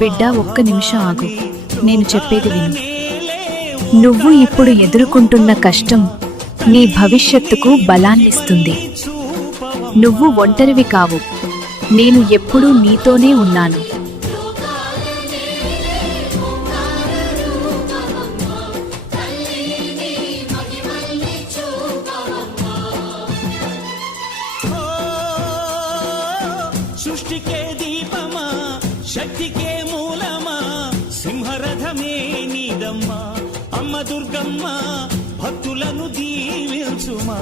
బిడ్డ, ఒక్క నిమిషం ఆగు, నేను చెప్పేది విను. నువ్వు ఇప్పుడు ఎదుర్కొంటున్న కష్టం నీ భవిష్యత్తుకు బలాన్నిస్తుంది. నువ్వు ఒంటరివి కావు, నేను ఎప్పుడూ నీతోనే ఉన్నాను. సృష్టికే దీపమా, శక్తికే మూలమా, సింహరథమే నీదమ్మా. అమ్మ దుర్గమ్మ భక్తులను దీవించుమా.